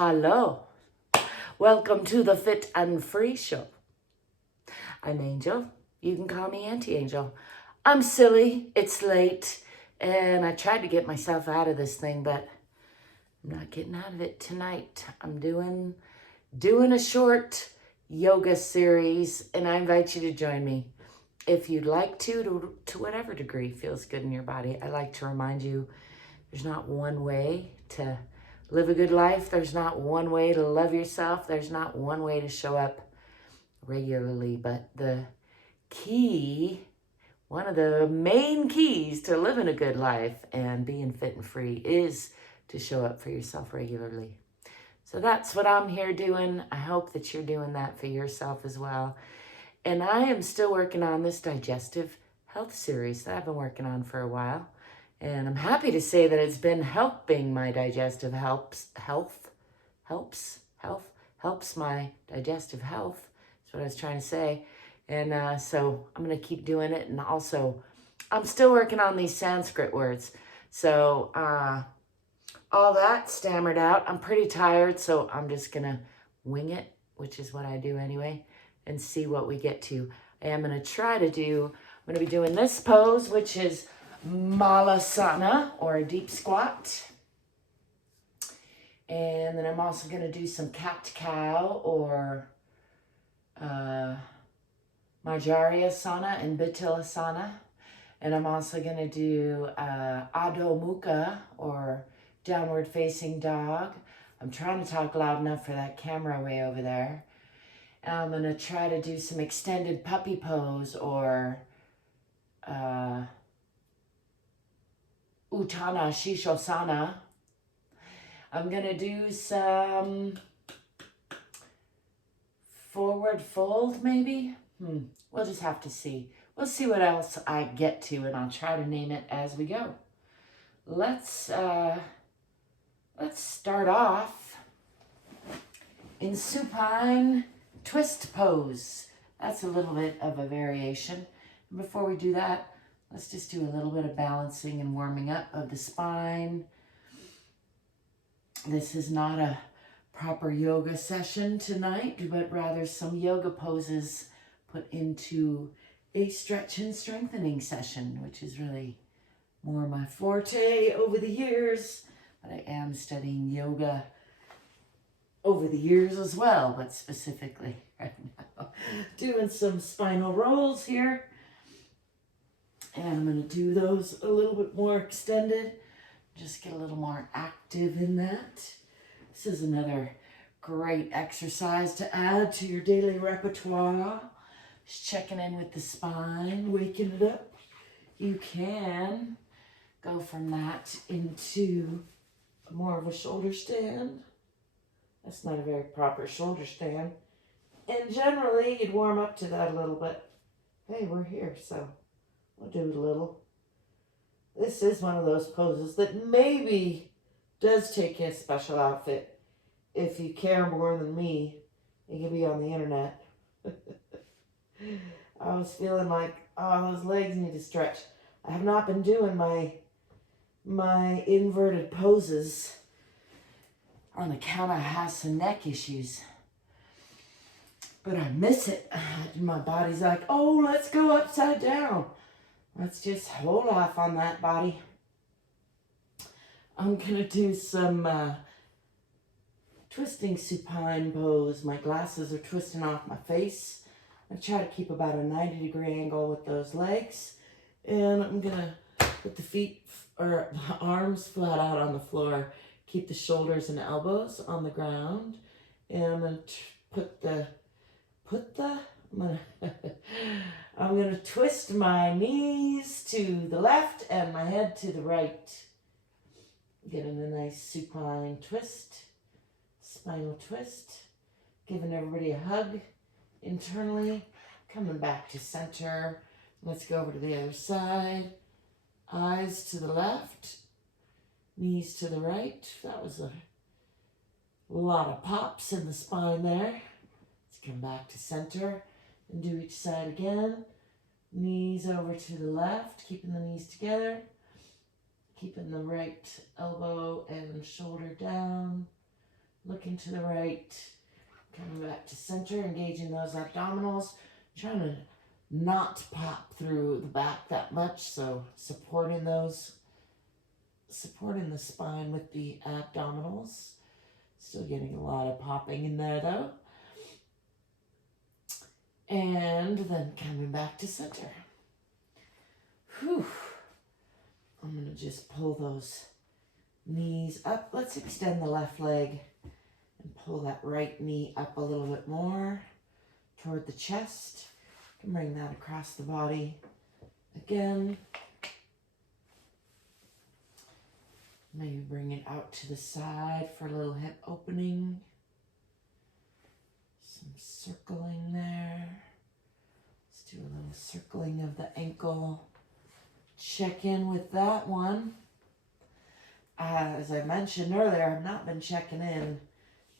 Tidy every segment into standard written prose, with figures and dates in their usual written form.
Hello, welcome to the Fit and Free Show. I'm Angel. You can call me Auntie Angel. I'm silly, it's late, and I tried to get myself out of this thing, but I'm not getting out of it tonight. I'm doing a short yoga series, and I invite you to join me. If you'd like to whatever degree feels good in your body. I like to remind you, there's not one way to live a good life. There's not one way to love yourself. There's not one way to show up regularly. But the key, one of the main keys to living a good life and being fit and free is to show up for yourself regularly. So that's what I'm here doing. I hope that you're doing that for yourself as well. And I am still working on this digestive health series that I've been working on for a while. And I'm happy to say that it's been helping my digestive helps my digestive health. That's what I was trying to say. And so I'm going to keep doing it. And also, I'm still working on these Sanskrit words. So all that stammered out. I'm pretty tired, so I'm just going to wing it, which is what I do anyway, and see what we get to. I'm going to be doing this pose, which is Malasana, or a deep squat. And then I'm also going to do some cat-cow, or Majariyasana and Batilasana. And I'm also going to do Adho Mukha, or downward facing dog. I'm trying to talk loud enough for that camera way over there. And I'm going to try to do some extended puppy pose, or Uttana Shishosana. I'm going to do some forward fold, maybe. We'll just have to see. We'll see what else I get to, and I'll try to name it as we go. Let's start off in supine twist pose. That's a little bit of a variation. Before we do that, let's just do a little bit of balancing and warming up of the spine. This is not a proper yoga session tonight, but rather some yoga poses put into a stretch and strengthening session, which is really more my forte over the years. But I am studying yoga over the years as well, but specifically right now, doing some spinal rolls here. And I'm going to do those a little bit more extended, just get a little more active in that. This is another great exercise to add to your daily repertoire. Just checking in with the spine, waking it up. You can go from that into more of a shoulder stand. That's not a very proper shoulder stand. And generally, you'd warm up to that a little bit. Hey, we're here, so we'll do it a little. This is one of those poses that maybe does take a special outfit. If you care more than me, it can be on the internet. I was feeling like, oh, those legs need to stretch. I have not been doing my inverted poses on account I have some neck issues. But I miss it. My body's like, oh, let's go upside down. Let's just hold off on that, body. I'm going to do some twisting supine pose. My glasses are twisting off my face. I try to keep about a 90-degree angle with those legs. And I'm going to put the feet or the arms flat out on the floor. Keep the shoulders and elbows on the ground. And I'm going to I'm going to twist my knees to the left and my head to the right. Getting a nice supine twist, spinal twist. Giving everybody a hug internally. Coming back to center. Let's go over to the other side. Eyes to the left, knees to the right. That was a lot of pops in the spine there. Let's come back to center and do each side again. Knees over to the left, keeping the knees together. Keeping the right elbow and shoulder down. looking to the right, coming back to center, engaging those abdominals, trying to not pop through the back that much, so supporting the spine with the abdominals. Still getting a lot of popping in there though. And then coming back to center. Whew. I'm gonna just pull those knees up. Let's extend the left leg and pull that right knee up a little bit more toward the chest. You can bring that across the body again. Maybe bring it out to the side for a little hip opening. Some circling there. Let's do a little circling of the ankle. Check in with that one. As I mentioned earlier, I've not been checking in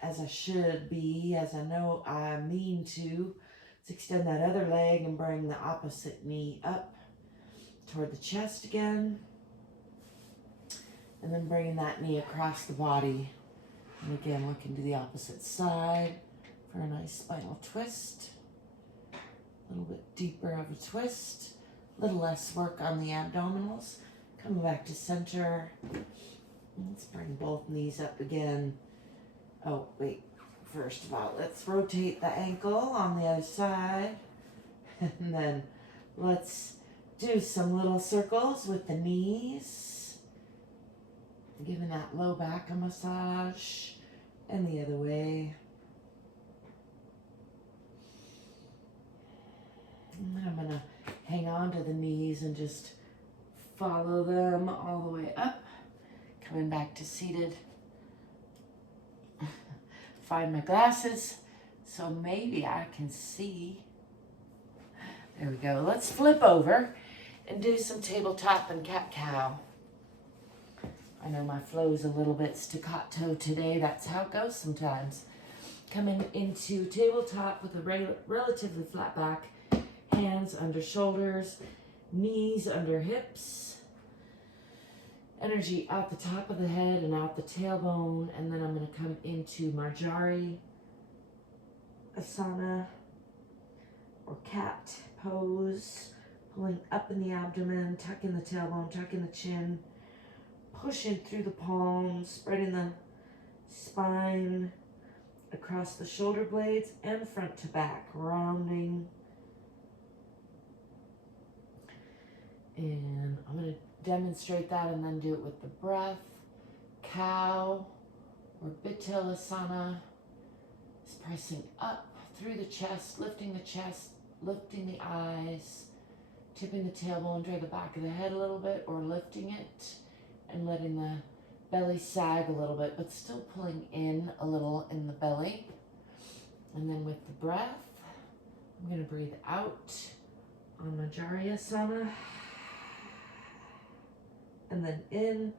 as I should be, as I know I mean to. Let's extend that other leg and bring the opposite knee up toward the chest again. And then bringing that knee across the body. And again, looking to the opposite side for a nice spinal twist. A little bit deeper of a twist. A little less work on the abdominals. Coming back to center. Let's bring both knees up again. Oh, wait. First of all, let's rotate the ankle on the other side. And then let's do some little circles with the knees. Giving that low back a massage. And the other way. And then I'm going to hang on to the knees and just follow them all the way up. Coming back to seated. Find my glasses so maybe I can see. There we go. Let's flip over and do some tabletop and cat-cow. I know my flow's a little bit staccato today. That's how it goes sometimes. Coming into tabletop with a relatively flat back. Hands under shoulders, knees under hips. Energy out the top of the head and out the tailbone. And then I'm going to come into Marjari Asana or cat pose. Pulling up in the abdomen, tucking the tailbone, tucking the chin. Pushing through the palms, spreading the spine across the shoulder blades and front to back, rounding. And I'm going to demonstrate that and then do it with the breath. Cow or Bittilasana is pressing up through the chest, lifting the eyes, tipping the tailbone, drag the back of the head a little bit, or lifting it and letting the belly sag a little bit, but still pulling in a little in the belly. And then with the breath, I'm going to breathe out on Marjari Asana. And then in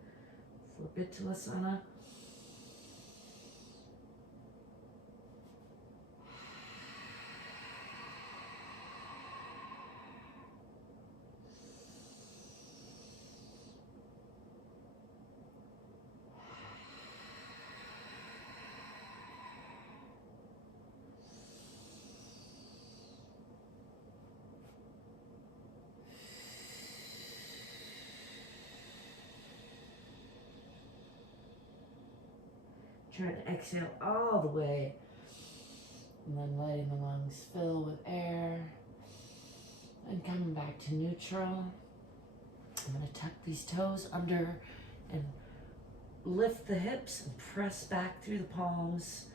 for Bittilasana. Trying to exhale all the way. And then letting the lungs fill with air. And coming back to neutral. I'm going to tuck these toes under and lift the hips and press back through the palms.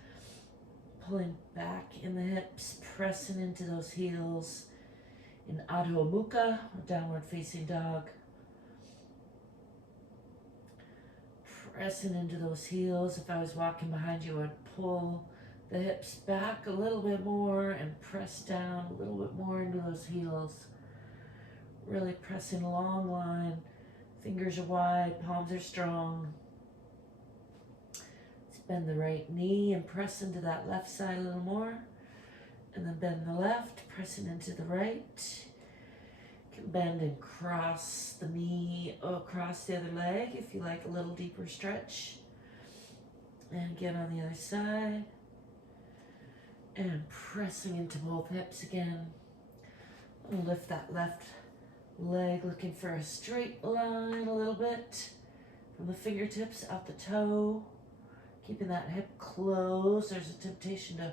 Pulling back in the hips, pressing into those heels. In Adho Mukha, or downward facing dog. Pressing into those heels. If I was walking behind you, I'd pull the hips back a little bit more and press down a little bit more into those heels. Really pressing a long line. Fingers are wide, palms are strong. Let's bend the right knee and press into that left side a little more. And then bend the left, pressing into the right. Bend and cross the knee across the other leg if you like a little deeper stretch. And again on the other side. And pressing into both hips again. And lift that left leg, looking for a straight line a little bit. From the fingertips out the toe. Keeping that hip closed. There's a temptation to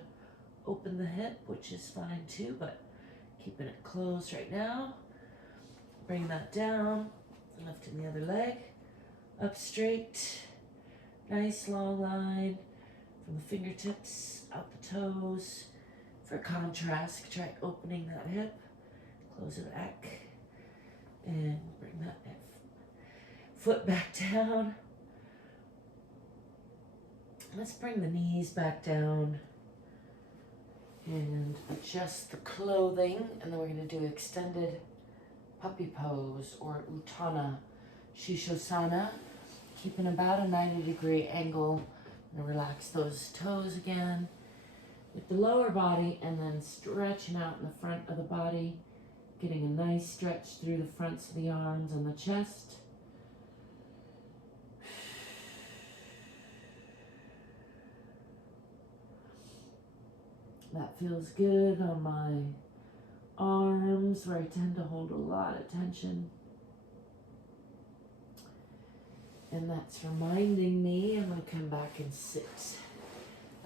open the hip, which is fine too, but keeping it closed right now. Bring that down. Lifting the other leg. Up straight. Nice long line. From the fingertips out the toes. For contrast, try opening that hip, close it back, and bring that foot back down. Let's bring the knees back down and adjust the clothing, and then we're going to do extended puppy pose or Uttanasana Shishosana, keeping about a 90-degree angle. And relax those toes again with the lower body, and then stretching out in the front of the body, getting a nice stretch through the fronts of the arms and the chest. That feels good on my arms, where I tend to hold a lot of tension. And that's reminding me, I'm going to come back and sit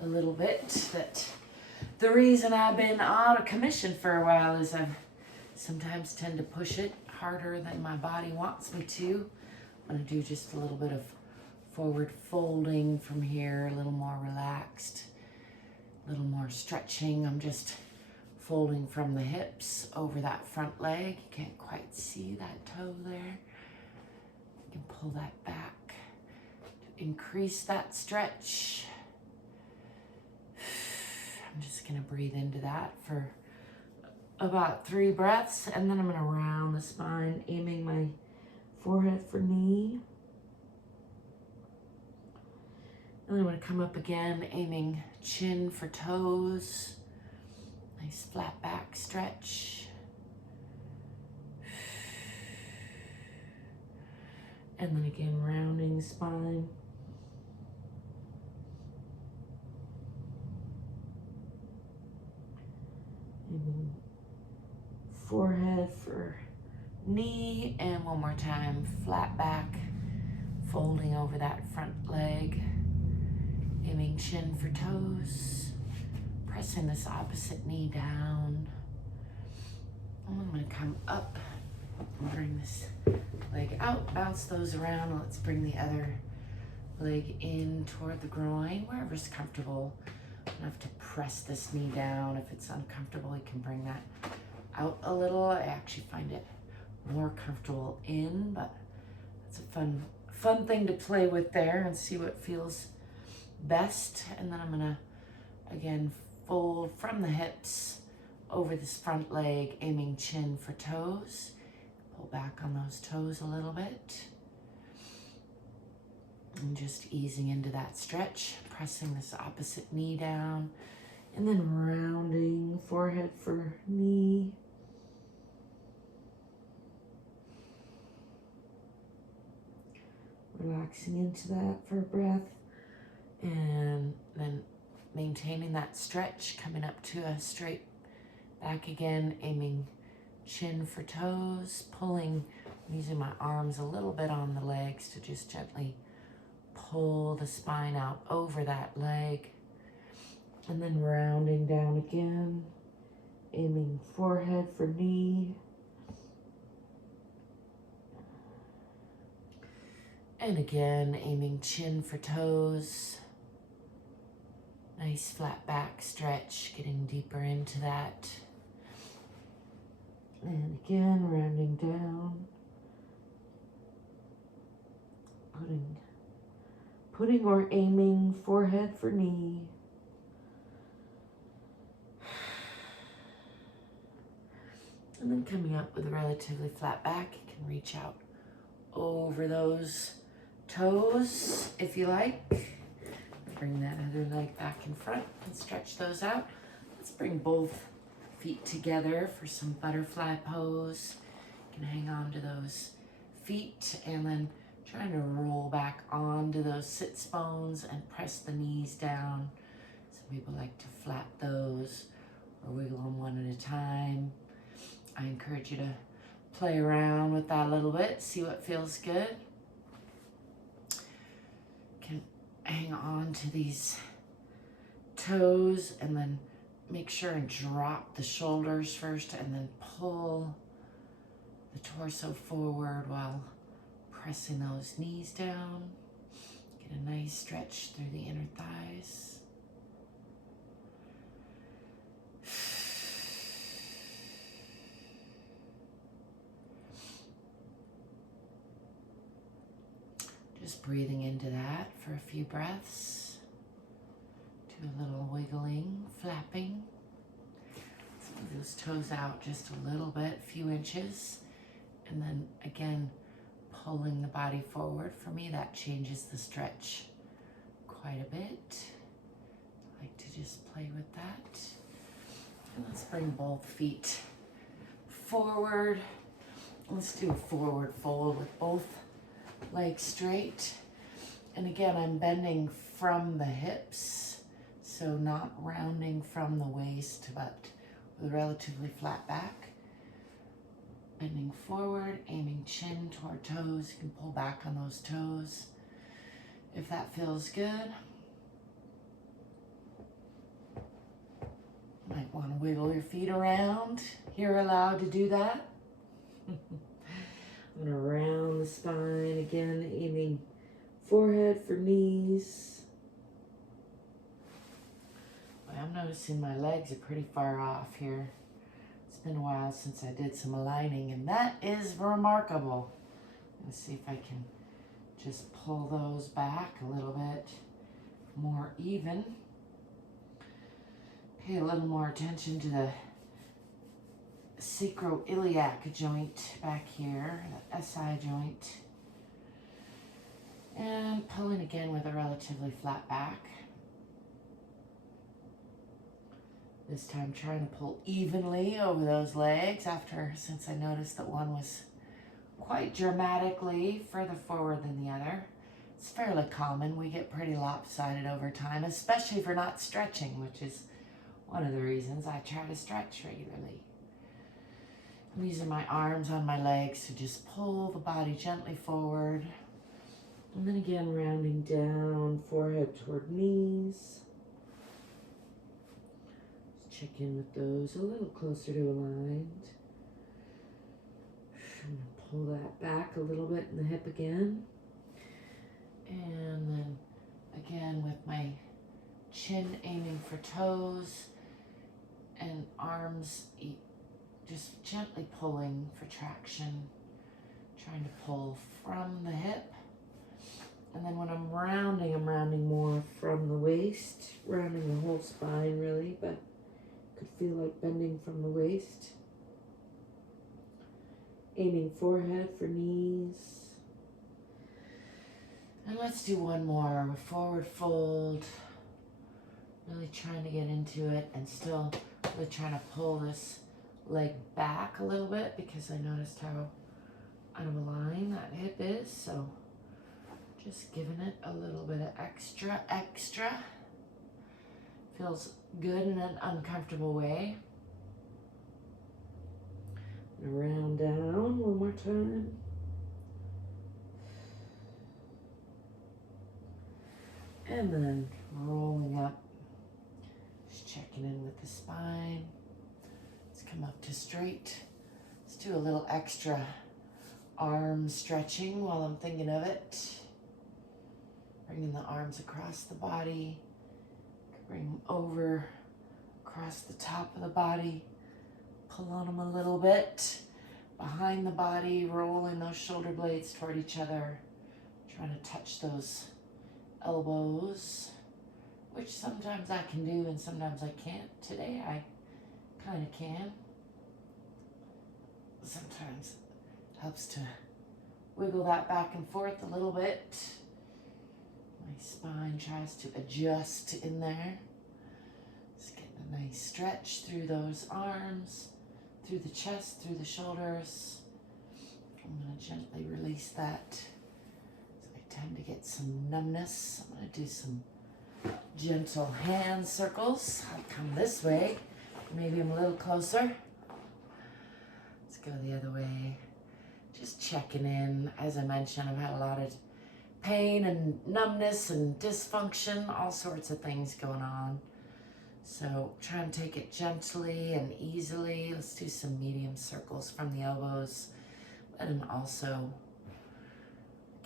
a little bit, that the reason I've been out of commission for a while is I sometimes tend to push it harder than my body wants me to. I'm going to do just a little bit of forward folding from here, a little more relaxed, a little more stretching. I'm just folding from the hips over that front leg. You can't quite see that toe there. You can pull that back to increase that stretch. I'm just going to breathe into that for about 3 breaths, and then I'm going to round the spine, aiming my forehead for knee. And then I'm going to come up again, aiming chin for toes. Nice flat back stretch. And then again, rounding the spine. Aiming forehead for knee, and one more time, flat back, folding over that front leg, aiming chin for toes, pressing this opposite knee down. And I'm going to come up and bring this leg out, bounce those around. Let's bring the other leg in toward the groin, wherever's comfortable. You don't have to press this knee down. If it's uncomfortable, you can bring that out a little. I actually find it more comfortable in, but it's a fun thing to play with there and see what feels best. And then I'm gonna again fold from the hips over this front leg, aiming chin for toes. Pull back on those toes a little bit. And just easing into that stretch, pressing this opposite knee down, and then rounding forehead for knee. Relaxing into that for a breath, and then maintaining that stretch, coming up to a straight back again, aiming chin for toes, pulling, using my arms a little bit on the legs to just gently pull the spine out over that leg, and then rounding down again, aiming forehead for knee, and again aiming chin for toes. Nice flat back stretch, getting deeper into that, and again rounding down, putting or aiming forehead for knee. And then coming up with a relatively flat back, you can reach out over those toes if you like. Bring that other leg back in front and stretch those out. Let's bring both feet together for some butterfly pose. You can hang on to those feet and then Trying to roll back onto those sits bones and press the knees down. Some people like to flap those or wiggle them one at a time. I encourage you to play around with that a little bit, see what feels good. Can hang on to these toes and then make sure and drop the shoulders first and then pull the torso forward while pressing those knees down. Get a nice stretch through the inner thighs. Just breathing into that for a few breaths. Do a little wiggling, flapping. Let's move those toes out just a little bit, a few inches. And then again, pulling the body forward. For me, that changes the stretch quite a bit. I like to just play with that. And let's bring both feet forward. Let's do a forward fold with both legs straight. And again, I'm bending from the hips, so not rounding from the waist, but with a relatively flat back. Bending forward, aiming chin toward toes. You can pull back on those toes if that feels good. Might want to wiggle your feet around. You're allowed to do that. I'm going to round the spine again, aiming forehead for knees. I'm noticing my legs are pretty far off here. It's been a while since I did some aligning, and that is remarkable. Let's see if I can just pull those back a little bit more even. Pay a little more attention to the sacroiliac joint back here, the SI joint. And pulling again with a relatively flat back. This time trying to pull evenly over those legs since I noticed that one was quite dramatically further forward than the other. It's fairly common. We get pretty lopsided over time, especially if we're not stretching, which is one of the reasons I try to stretch regularly. I'm using my arms on my legs to just pull the body gently forward. And then again, rounding down, forehead toward knees. Just check in with those a little closer to aligned. I'm going to pull that back a little bit in the hip again. And then again with my chin aiming for toes and arms just gently pulling for traction, trying to pull from the hip. And then when I'm rounding more from the waist, rounding the whole spine really, but could feel like bending from the waist. Aiming forehead for knees. And let's do one more, forward fold. Really trying to get into it and still really trying to pull this leg back a little bit because I noticed how out of line that hip is, so just giving it a little bit of extra. Feels good in an uncomfortable way. Round down one more time. And then rolling up, just checking in with the spine. Let's come up to straight. Let's do a little extra arm stretching while I'm thinking of it. Bringing the arms across the body. Bring them over, across the top of the body. Pull on them a little bit. Behind the body, rolling those shoulder blades toward each other. Trying to touch those elbows, which sometimes I can do and sometimes I can't. Today I kind of can. Sometimes it helps to wiggle that back and forth a little bit. My spine tries to adjust in there. Just getting a nice stretch through those arms, through the chest, through the shoulders. I'm going to gently release that Time to get some numbness. I'm going to do some gentle hand circles. I'll come this way. Maybe I'm a little closer. Let's go the other way. Just checking in. As I mentioned, I've had a lot of pain and numbness and dysfunction, all sorts of things going on. So try and take it gently and easily. Let's do some medium circles from the elbows. And also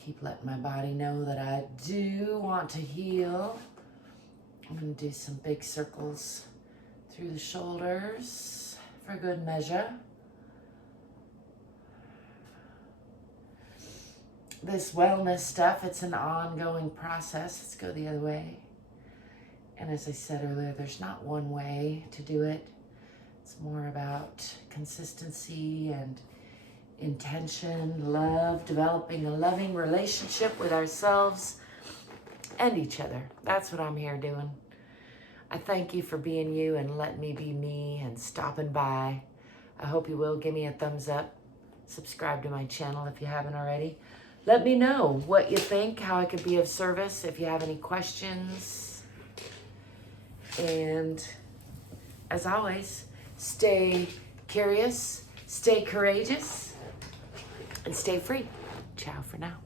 keep letting my body know that I do want to heal. I'm going to do some big circles through the shoulders for good measure. This wellness stuff, it's an ongoing process. Let's go the other way. And as I said earlier, there's not one way to do it. It's more about consistency and intention, love, developing a loving relationship with ourselves and each other. That's what I'm here doing. I thank you for being you and letting me be me and stopping by. I hope you will give me a thumbs up. Subscribe to my channel if you haven't already. Let me know what you think, how I could be of service, if you have any questions. And as always, stay curious, stay courageous, and stay free. Ciao for now.